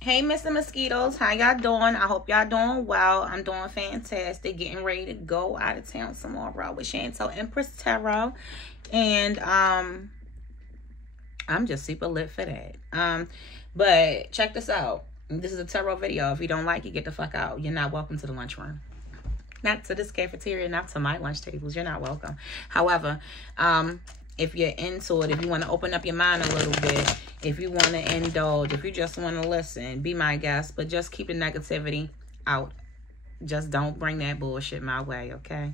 Hey, Mr. Mosquitoes, how y'all doing? I hope y'all doing well. I'm doing fantastic. Getting ready to go out of town tomorrow with Chantel Empress Tarot. And I'm just super lit for that. But check this out. This is a tarot video. If you don't like it, get the fuck out. You're not welcome to the lunchroom. Not to this cafeteria, not to my lunch tables. You're not welcome. However, if you're into it, if you want to open up your mind a little bit, if you want to indulge, if you just want to listen, be my guest, but just keep the negativity out. Just don't bring that bullshit my way, okay?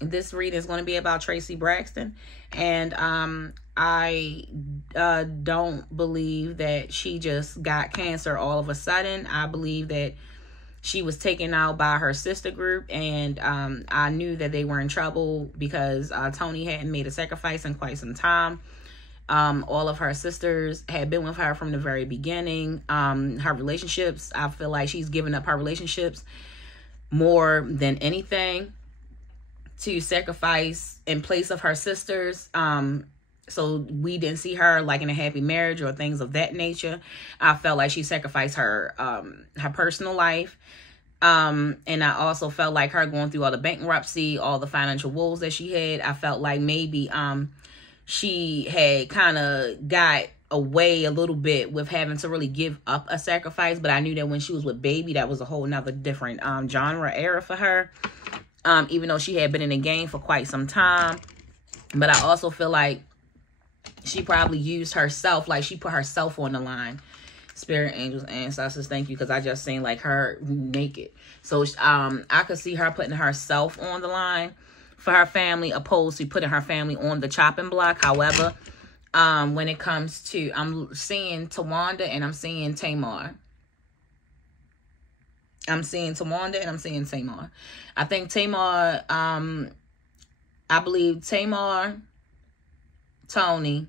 This reading is going to be about Traci Braxton, and I don't believe that she just got cancer all of a sudden. I believe that she was taken out by her sister group, and I knew that they were in trouble because Tony hadn't made a sacrifice in quite some time. All of her sisters had been with her from the very beginning. Her relationships, I feel like she's given up her relationships more than anything to sacrifice in place of her sisters. So we didn't see her like in a happy marriage or things of that nature. I felt like she sacrificed her personal life. And I also felt like her going through all the bankruptcy, all the financial woes that she had. I felt like maybe she had kind of got away a little bit with having to really give up a sacrifice. But I knew that when she was with Baby, that was a whole nother different genre era for her. Even though she had been in the game for quite some time. But I also feel like she probably used herself, like she put herself on the line. Spirit, angels, ancestors, thank you, because I just seen like her naked. So I could see her putting herself on the line for her family, opposed to putting her family on the chopping block. However, when it comes to, I'm seeing Tawanda and I'm seeing Tamar. I'm seeing Tawanda and I'm seeing Tamar. I think Tamar, I believe Tamar, Tony,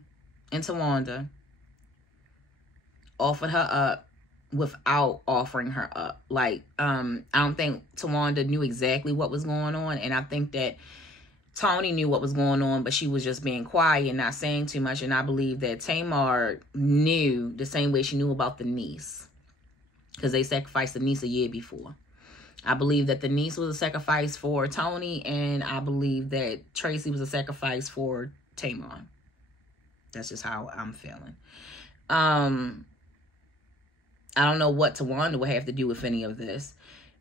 and Tawanda offered her up without offering her up. Like, I don't think Tawanda knew exactly what was going on. And I think that Tony knew what was going on, but she was just being quiet and not saying too much. And I believe that Tamar knew the same way she knew about the niece, because they sacrificed the niece a year before. I believe that the niece was a sacrifice for Tony, and I believe that Traci was a sacrifice for Tamar. That's just how I'm feeling. I don't know what Tawanda would have to do with any of this,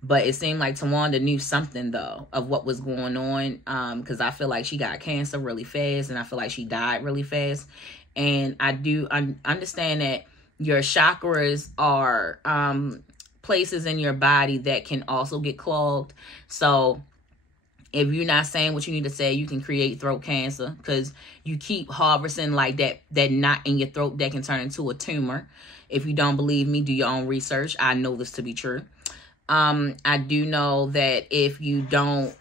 but it seemed like Tawanda knew something, though, of what was going on, because I feel like she got cancer really fast, and I feel like she died really fast. And I do understand that your chakras are places in your body that can also get clogged. So if you're not saying what you need to say, you can create throat cancer, because you keep harvesting like that knot in your throat that can turn into a tumor. If you don't believe me, do your own research. I know this to be true. I do know that if you don't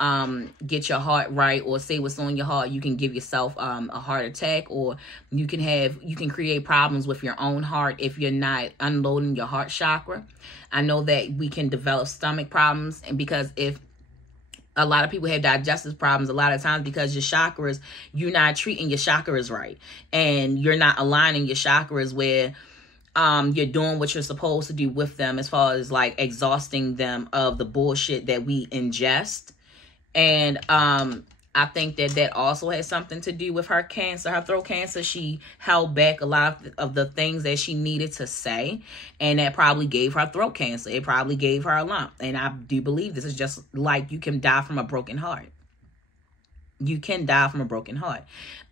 get your heart right or say what's on your heart, you can give yourself a heart attack, or you can create problems with your own heart if you're not unloading your heart chakra. I know that we can develop stomach problems, and because if a lot of people have digestive problems a lot of times because your chakras, you're not treating your chakras right, and you're not aligning your chakras where you're doing what you're supposed to do with them, as far as like exhausting them of the bullshit that we ingest. And I think that also has something to do with her cancer, her throat cancer. She held back a lot of the things that she needed to say, and that probably gave her throat cancer. It probably gave her a lump. And I do believe this is just like you can die from a broken heart. You can die from a broken heart.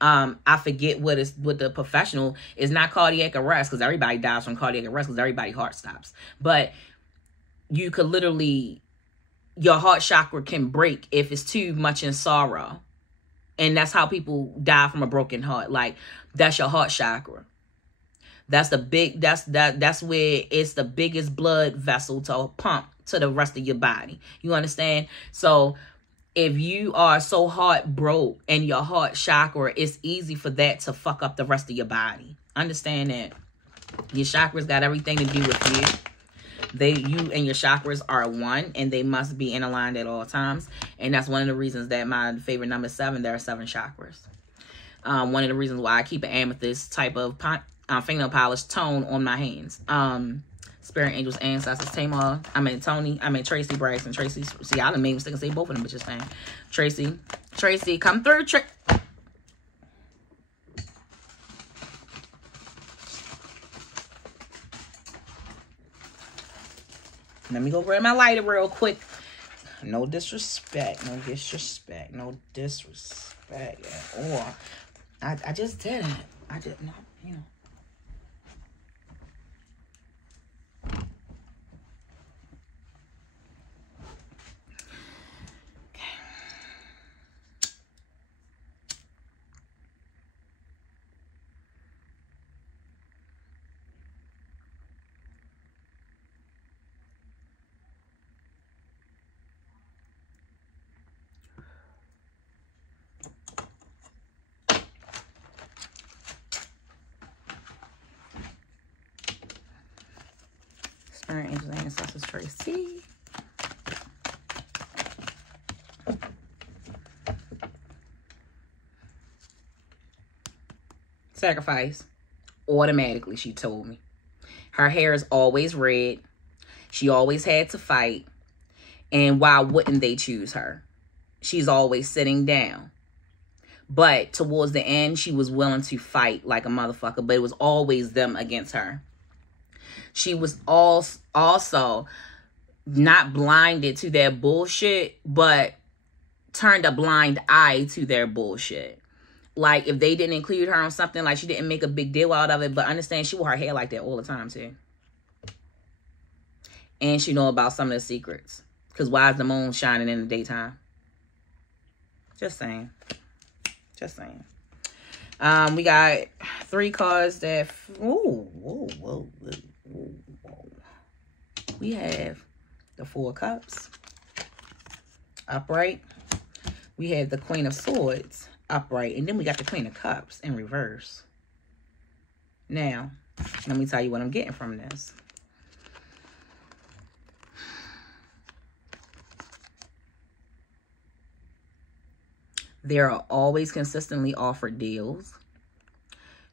I forget what the professional is, not cardiac arrest, because everybody dies from cardiac arrest because everybody's heart stops. But you could literally, your heart chakra can break if it's too much in sorrow. And that's how people die from a broken heart. Like, that's your heart chakra. That's the big, that's where it's the biggest blood vessel to pump to the rest of your body. You understand? So if you are so heartbroken and your heart chakra, it's easy for that to fuck up the rest of your body. Understand that. Your chakras got everything to do with you. You and your chakras are one, and they must be in aligned at all times. And that's one of the reasons that my favorite number 7, there are 7 chakras. One of the reasons why I keep an amethyst type of fingernail polish tone on my hands. Spirit Angels, Ancestors, Tony, Traci Braxton, Traci. See, I done made mistakes and say both of them bitches fam. Traci, come through. Let me go grab my lighter real quick. No disrespect. No disrespect. No disrespect at all. I just didn't. I did not, you know. Angels, Ancestors, Traci. Sacrifice. Automatically, she told me. Her hair is always red. She always had to fight. And why wouldn't they choose her? She's always sitting down. But towards the end, she was willing to fight like a motherfucker. But it was always them against her. She was also not blinded to their bullshit, but turned a blind eye to their bullshit. Like, if they didn't include her on something, like, she didn't make a big deal out of it, but understand she wore her hair like that all the time, too. And she know about some of the secrets. Because why is the moon shining in the daytime? Just saying. Just saying. We got 3 cards that... Whoa. We have the 4 of Cups upright. We have the Queen of Swords upright. And then we got the Queen of Cups in reverse. Now, let me tell you what I'm getting from this. There are always consistently offered deals.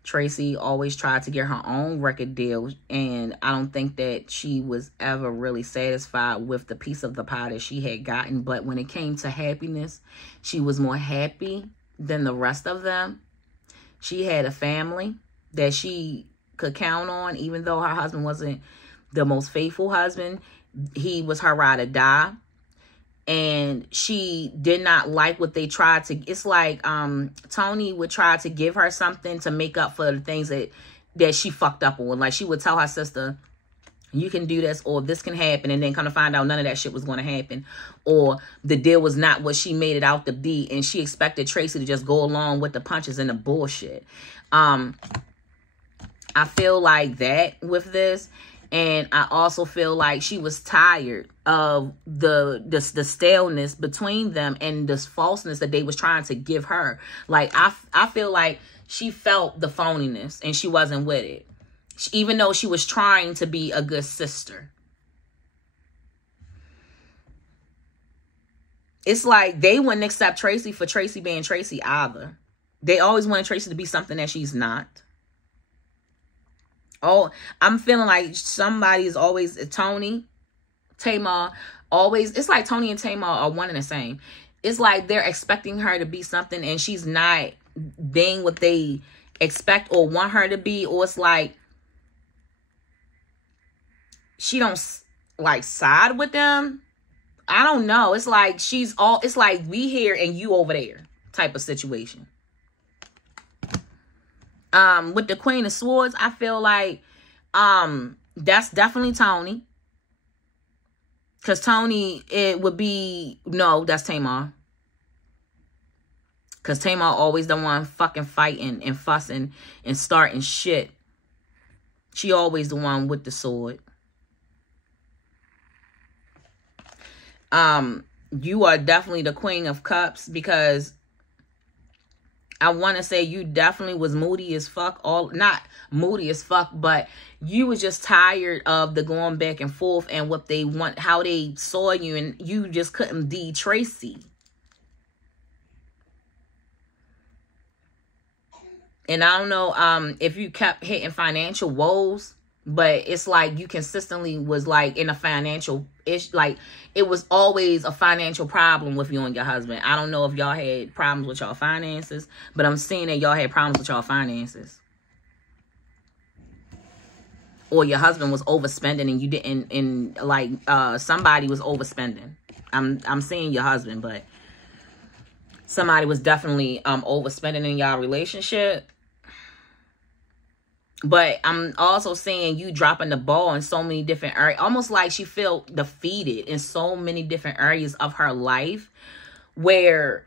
Traci always tried to get her own record deal, and I don't think that she was ever really satisfied with the piece of the pie that she had gotten. But when it came to happiness, she was more happy than the rest of them. She had a family that she could count on, even though her husband wasn't the most faithful husband. He was her ride or die. And she did not like what they tried to... It's like Tony would try to give her something to make up for the things that she fucked up on. Like, she would tell her sister, you can do this, or this can happen, and then come to find out none of that shit was going to happen. Or the deal was not what she made it out to be, and she expected Traci to just go along with the punches and the bullshit. I feel like that with this. And I also feel like she was tired of the staleness between them and this falseness that they was trying to give her. Like, I feel like she felt the phoniness and she wasn't with it. Even though she was trying to be a good sister. It's like they wouldn't accept Traci for Traci being Traci either. They always wanted Traci to be something that she's not. Oh, I'm feeling like somebody is always Tony, Tamar, always. It's like Tony and Tamar are one and the same. It's like they're expecting her to be something and she's not being what they expect or want her to be. Or it's like she don't like side with them. I don't know. It's like it's like we here and you over there type of situation. With the Queen of Swords, I feel like that's definitely Tony. Because Tony, it would be... No, that's Tamar. Because Tamar always the one fucking fighting and fussing and starting shit. She always the one with the sword. You are definitely the Queen of Cups because... I want to say you definitely was moody as fuck. Not moody as fuck, but you was just tired of the going back and forth and what they want, how they saw you, and you just couldn't be Traci. And I don't know if you kept hitting financial woes, but it's like you consistently was like in a financial ish, like it was always a financial problem with you and your husband. I don't know if y'all had problems with y'all finances, but I'm seeing that y'all had problems with y'all finances. Or your husband was overspending and you didn't, and like somebody was overspending. I'm seeing your husband, but somebody was definitely overspending in y'all relationship. But I'm also seeing you dropping the ball in so many different areas. Almost like she felt defeated in so many different areas of her life. Where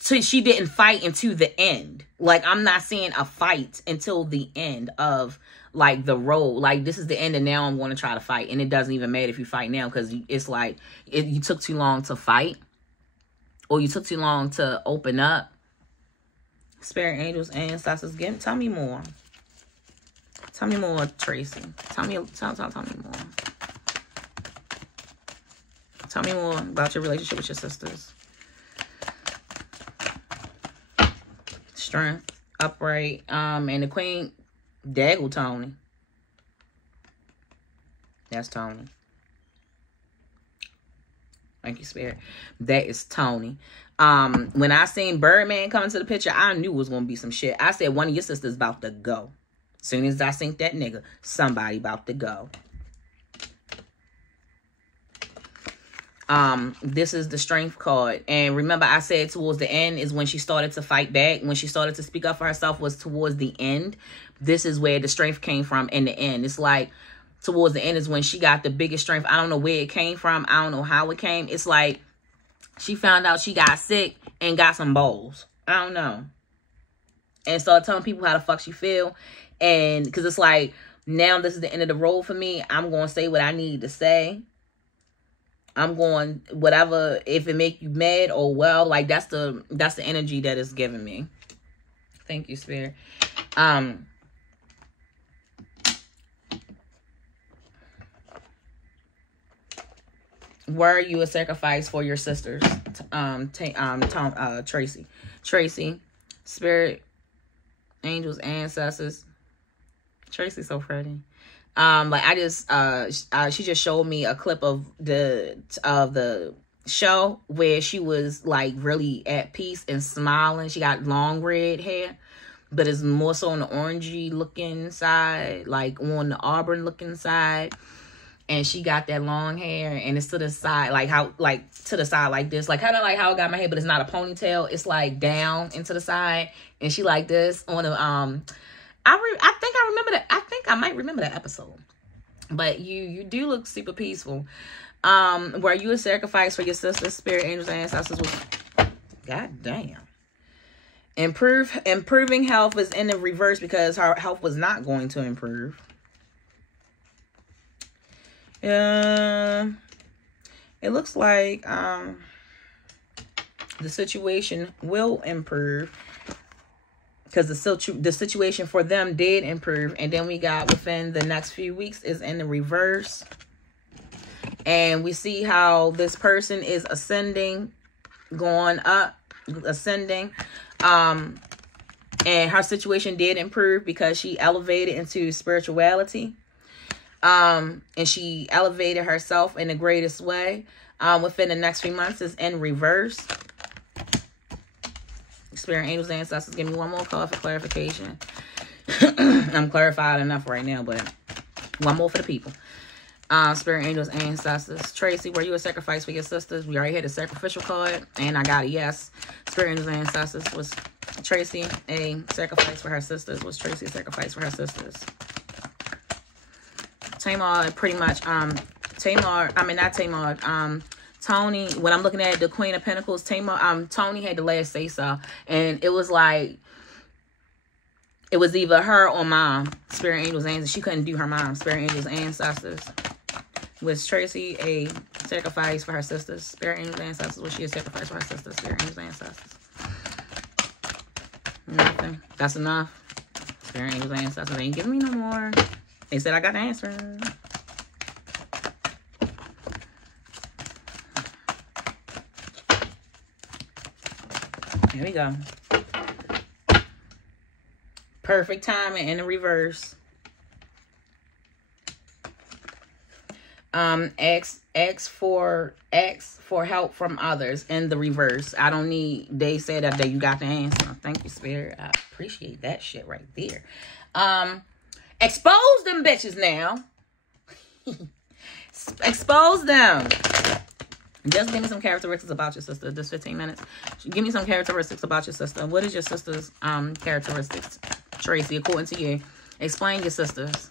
she didn't fight into the end. Like, I'm not seeing a fight until the end of, like, the road. Like, this is the end and now I'm going to try to fight. And it doesn't even matter if you fight now. Because it's like, you took too long to fight. Or you took too long to open up. Spirit, angels, ancestors, tell me more. Tell me more, Tracy. Tell me more. Tell me more about your relationship with your sisters. Strength, upright, and the Queen, Daggle Tony. That's Tony. Thank you, Spirit. That is Tony. When I seen Birdman come into the picture, I knew it was going to be some shit. I said, one of your sisters about to go. As soon as I seen that nigga, somebody about to go. This is the strength card. And remember, I said towards the end is when she started to fight back. When she started to speak up for herself was towards the end. This is where the strength came from in the end. It's like towards the end is when she got the biggest strength. I don't know where it came from. I don't know how it came. It's like she found out she got sick and got some balls. I don't know. And started telling people how the fuck she feel. And because it's like, now this is the end of the road for me. I'm going to say what I need to say. I'm going, whatever, if it make you mad or well, like that's the energy that it's giving me. Thank you, Spirit. Were you a sacrifice for your sisters? Traci. Traci, Spirit, angels, ancestors. Traci's so pretty. Like I just she just showed me a clip of the show where she was like really at peace and smiling. She got long red hair, but it's more so on the orangey looking side, like on the auburn looking side. And she got that long hair and it's to the side, like how, like to the side like this, like kind of like how I got my hair, but it's not a ponytail. It's like down into the side, and she like this on the I think I remember that. I think I might remember that episode. But you do look super peaceful. Were you a sacrifice for your sisters, spirit, angels, and ancestors? God damn. Improving health is in the reverse because her health was not going to improve. It looks like the situation will improve because the situation for them did improve. And then we got within the next few weeks is in the reverse. And we see how this person is ascending, going up, ascending. And her situation did improve because she elevated into spirituality. And she elevated herself in the greatest way. Within the next few months is in reverse. Spirit, angels, ancestors, give me one more card for clarification. I'm clarified enough right now, but one more for the people. Spirit, angels, ancestors. Traci, were you a sacrifice for your sisters? We already had a sacrificial card, and I got a yes. Spirit, angels, ancestors. Was Traci a sacrifice for her sisters? Was Traci a sacrifice for her sisters? Tamar, pretty much, Tony, when I'm looking at the Queen of Pentacles, Tony had the last say so. And it was like, it was either her or mom. Spirit, angels, ancestors. She couldn't do her mom. Spirit, angels, ancestors. Was Traci a sacrifice for her sisters? Spirit, angels, ancestors. Was she a sacrifice for her sisters? Spirit, angels, ancestors. Nothing. That's enough. Spirit, angels, ancestors. They ain't giving me no more. They said I got the answer. Here we go. Perfect timing in the reverse. X for help from others in the reverse. I don't need, they said that you got the answer. Thank you, Spirit. I appreciate that shit right there. Expose them bitches now. Expose them. Just give me some characteristics about your sister. This 15 minutes. Give me some characteristics about your sister. What is your sister's characteristics? Traci, according to you. Explain your sisters.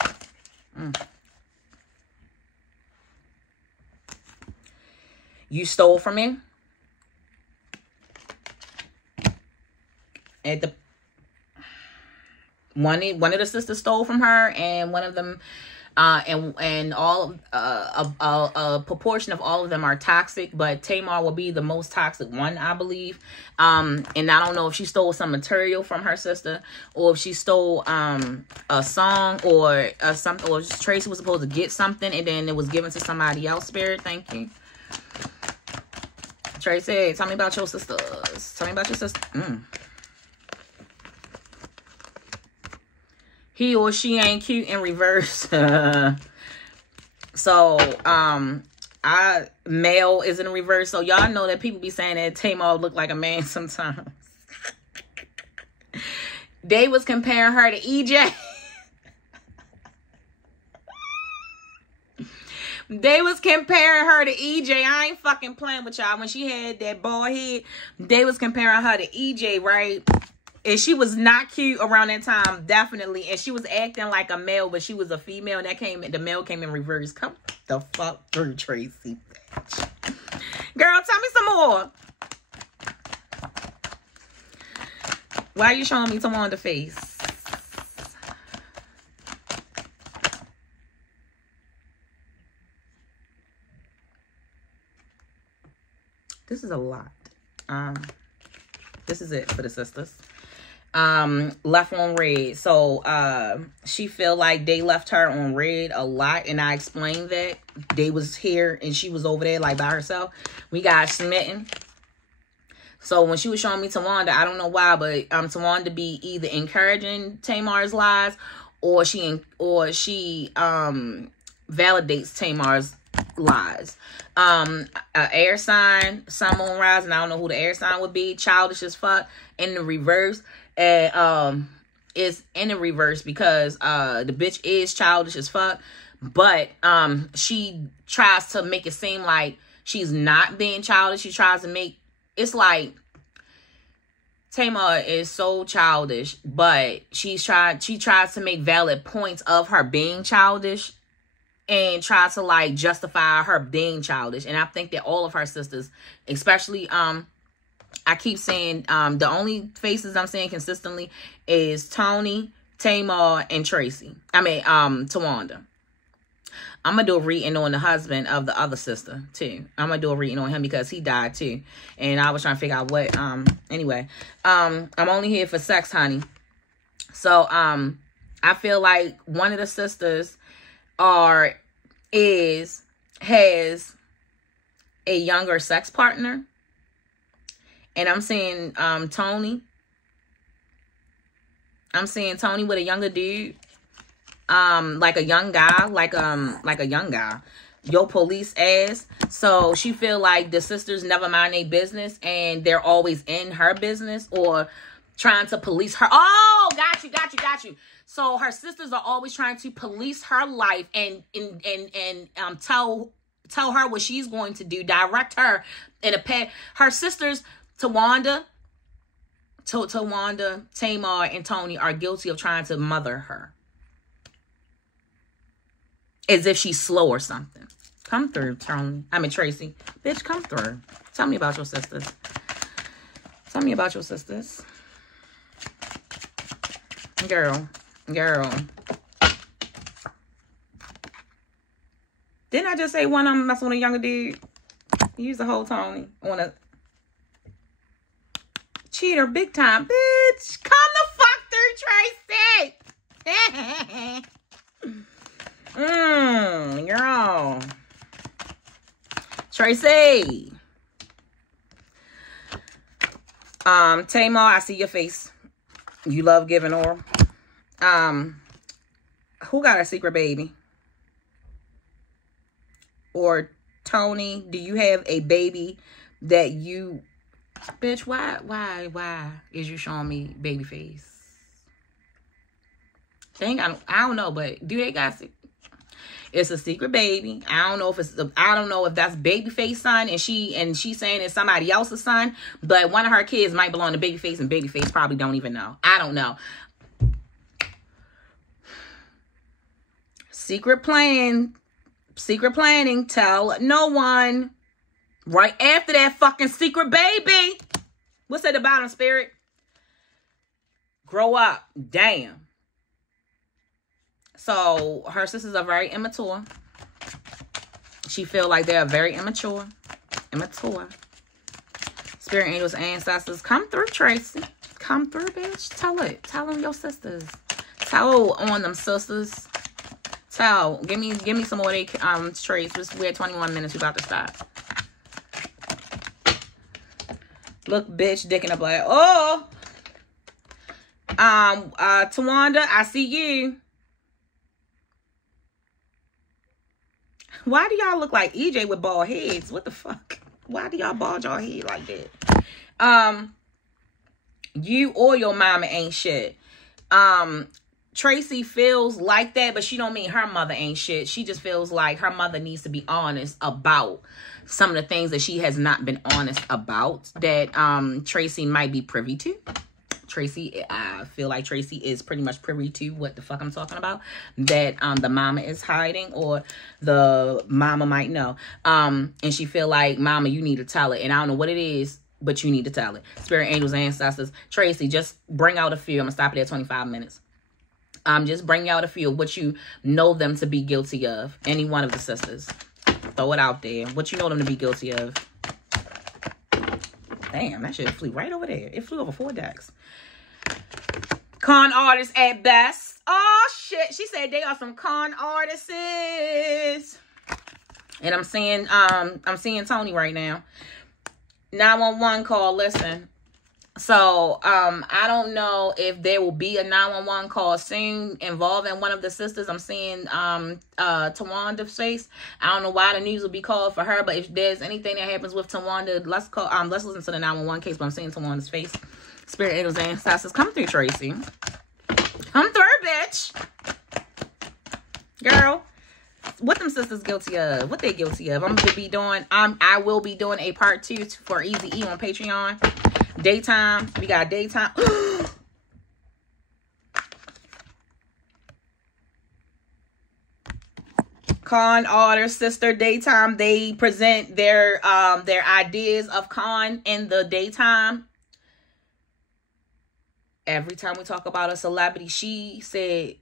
You stole from me. At the one of the sisters stole from her, and one of them and all a proportion of all of them are toxic, but Tamar will be the most toxic one, I believe. And I don't know if she stole some material from her sister, or if she stole a song or something, or Traci was supposed to get something and then it was given to somebody else. Spirit, thank you. Traci, tell me about your sisters. Tell me about your sister. He or she ain't cute in reverse. So, male is in reverse. So y'all know that people be saying that Tamar look like a man sometimes. They was comparing her to EJ. They was comparing her to EJ. I ain't fucking playing with y'all. When she had that bald head, they was comparing her to EJ, right? And she was not cute around that time, definitely. And she was acting like a male, but she was a female. The male came in reverse. Come the fuck through, Traci. Girl, tell me some more. Why are you showing me someone on the face? This is a lot. This is it for the sisters. Left on red. So she feel like they left her on red a lot, and I explained that they was here and she was over there like by herself. We got smitten. So when she was showing me Tawanda, I don't know why, but Tawanda be either encouraging Tamar's lies, or she validates Tamar's lies. Air sign, sun, moon, rising. I don't know who the air sign would be. Childish as fuck in the reverse. And it's in the reverse because the bitch is childish as fuck, but she tries to make it seem like she's not being childish. She tries to make it's like Tamar is so childish, but she tries to make valid points of her being childish and try to like justify her being childish. And I think that all of her sisters, especially I keep saying the only faces I'm saying consistently is Tony, Tamar, and Traci. I mean Tawanda. I'm going to do a reading on the husband of the other sister, too. I'm going to do a reading on him because he died, too. And I was trying to figure out what, anyway. I'm only here for sex, honey. So, I feel like one of the sisters has a younger sex partner. And I'm saying, Tony. I'm saying Tony with a younger dude. Like a young guy, like a young guy, your police ass. So she feel like the sisters never mind their business and they're always in her business or trying to police her. Oh, got you. So her sisters are always trying to police her life and tell her what she's going to do, direct her in a path. Her sisters, Tawanda, Tamar, and Tony are guilty of trying to mother her. As if she's slow or something. Come through, Tony. I mean, Traci. Bitch, come through. Tell me about your sisters. Tell me about your sisters. Girl. Didn't I just say one of them messing with a younger dude? Use the whole Tony. On a cheater big time. Bitch, come the fuck through, Traci. Girl. Traci. Tamar, I see your face. You love giving oral. Who got a secret baby? Or Tony, do you have a baby that you... Bitch, why is you showing me baby face? I don't know, but do they got... It's a secret baby. I don't know if that's Babyface son and she's saying it's somebody else's son, but one of her kids might belong to Babyface and Babyface probably don't even know. I don't know. Secret planning. Tell no one. Right after that fucking secret baby. What's at the bottom, Spirit? Grow up. Damn. So her sisters are very immature. She feel like they're very immature. Spirit angels, ancestors, come through, Tracy. Come through, bitch. Tell it. Tell them your sisters. Tell on them sisters. Tell. Give me some more trace. We're at 21 minutes. We about to stop. Look, bitch, dicking up like, oh. Tawanda, I see you. Why do y'all look like EJ with bald heads? What the fuck? Why do y'all bald y'all head like that? You or your mama ain't shit. Tracy feels like that, but she don't mean her mother ain't shit. She just feels like her mother needs to be honest about some of the things that she has not been honest about that Tracy might be privy to. Tracy, I feel like Tracy is pretty much privy to what the fuck I'm talking about. That the mama is hiding, or the mama might know. And she feel like, mama, you need to tell it. And I don't know what it is, but you need to tell it. Spirit angels, ancestors. Tracy, just bring out a few. I'm going to stop it at 25 minutes. Just bring out a few of what you know them to be guilty of. Any one of the sisters. Throw it out there. What you know them to be guilty of. Damn, that shit flew right over there. It flew over 4 decks. Con artists at best. Oh, shit. She said they are some con artists. And I'm seeing Tony right now. 911 call. Listen. So, I don't know if there will be a 911 call soon involving one of the sisters. I'm seeing Tawanda's face. I don't know why the news will be called for her, but if there's anything that happens with Tawanda, let's listen to the 911 case, but I'm seeing Tawanda's face. Spirit angels and ancestors, come through, Tracy. Come through, bitch. Girl, what them sisters guilty of? What they guilty of? I will be doing a part 2 for Easy E on Patreon. Daytime. We got daytime. Con artist sister daytime. They present their ideas of con in the daytime. Every time we talk about a celebrity, she said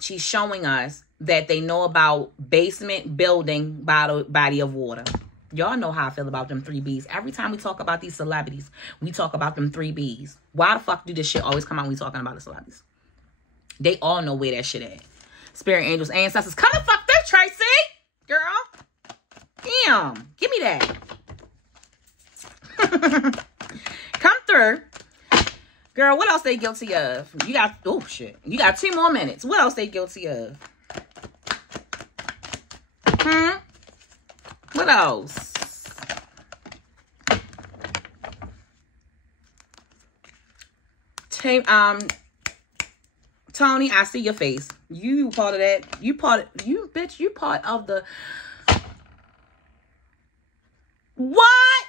she's showing us that they know about basement, building, body of water. Y'all know how I feel about them 3 Bs. Every time we talk about these celebrities, we talk about them 3 Bs. Why the fuck do this shit always come out when we talking about the celebrities? They all know where that shit at. Spirit angels, ancestors, come the fuck through, Tracy! Girl. Damn. Give me that. Come through. Girl, what else they guilty of? You got, oh shit. You got 2 more minutes. What else they guilty of? What else? Tony, I see your face. You part of that. You part of the... What?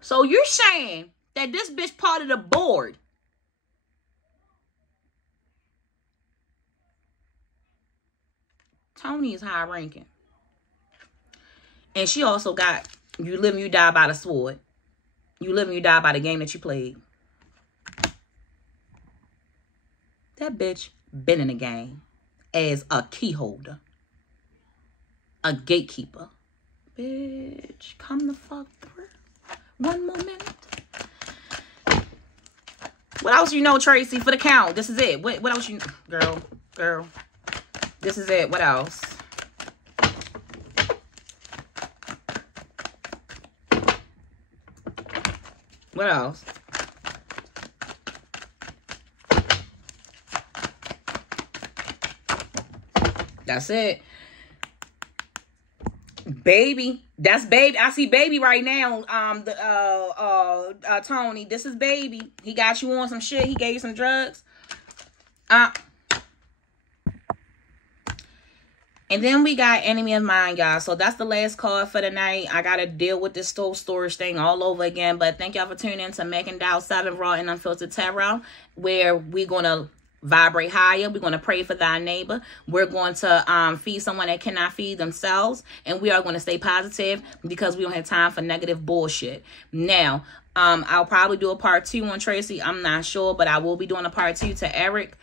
So you're saying that this bitch part of the board? Tony is high ranking. And she also got, you live and you die by the sword. You live and you die by the game that you played. That bitch been in the game as a key holder. A gatekeeper. Bitch, come the fuck through. 1 more minute. What else you know, Tracy, for the count? This is it. What else you know? Girl. This is it. What else? What else? That's it. Baby. That's baby. I see baby right now. Tony. This is baby. He got you on some shit. He gave you some drugs. And then we got Enemy of Mine, y'all. So that's the last card for the night. I got to deal with this store storage thing all over again. But thank y'all for tuning in to Megan Dow 7 Raw and Unfiltered Tarot, where we're going to vibrate higher. We're going to pray for thy neighbor. We're going to feed someone that cannot feed themselves. And we are going to stay positive because we don't have time for negative bullshit. Now, I'll probably do a part 2 on Traci. I'm not sure, but I will be doing a part 2 to Eric.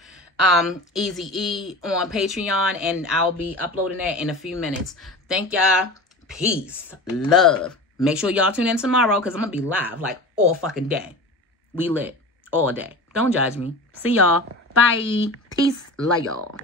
Easy E on Patreon, and I'll be uploading that in a few minutes. Thank y'all. Peace, love. Make sure y'all tune in tomorrow because I'm gonna be live like all fucking day. We lit all day. Don't judge me. See y'all. Bye. Peace. Love y'all.